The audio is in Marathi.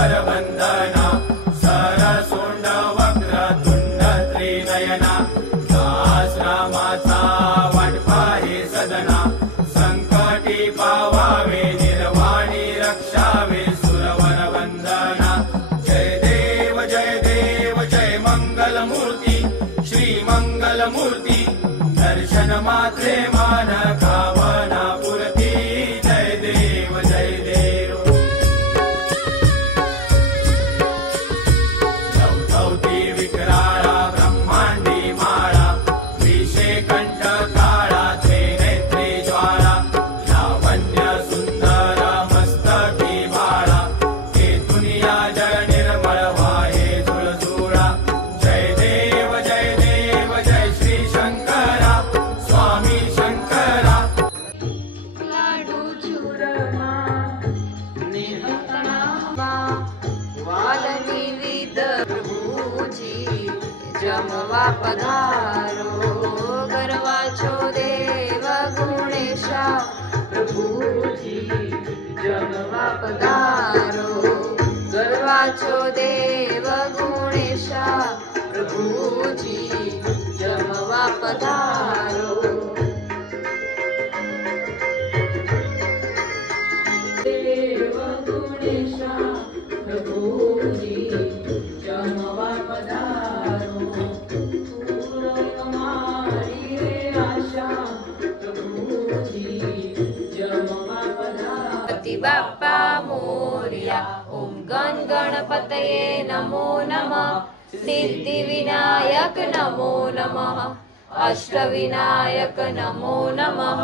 ईश्वर वंदना सरसोंड वक्रतुंड त्रिनयना दास रामाचा वाटपा हे सदना संकटी पावावे निर्वाणी रक्षावे सुरवर वंदना जय देव जय मंगल मूर्ती श्री मंगल मूर्ती दर्शन मात्रे मान कामना पुरती जय देव लवती विकराळा ब्रह्मांडी माळा विषे कंठ काळा त्रिनेत्री ज्वाळा लावण्य सुंदर मस्तकी बाळा हे दुनिया जळ निर्मळ वाहे झुळझुळा जय देव जय श्री शंकरा स्वामी शंकरा लाडू चूरमा निहतनामा वाल विविध प्रभूजी जमवा पधारो गर्वाचो देव गुणेशा प्रभूजी जमवा पधारो गर्वाचो देव गुणेशा प्रभूजी जमवा पधारो देव गुणेशा प्रभूजी जमवा पधारो पूर्ण रे आशा प्रभूजी जमवा पधारो गणपती बाप्पा मोरया ओम गण गणपतये नमो नमः सिद्धिविनायक नमो नमः अष्टविनायक नमो नमः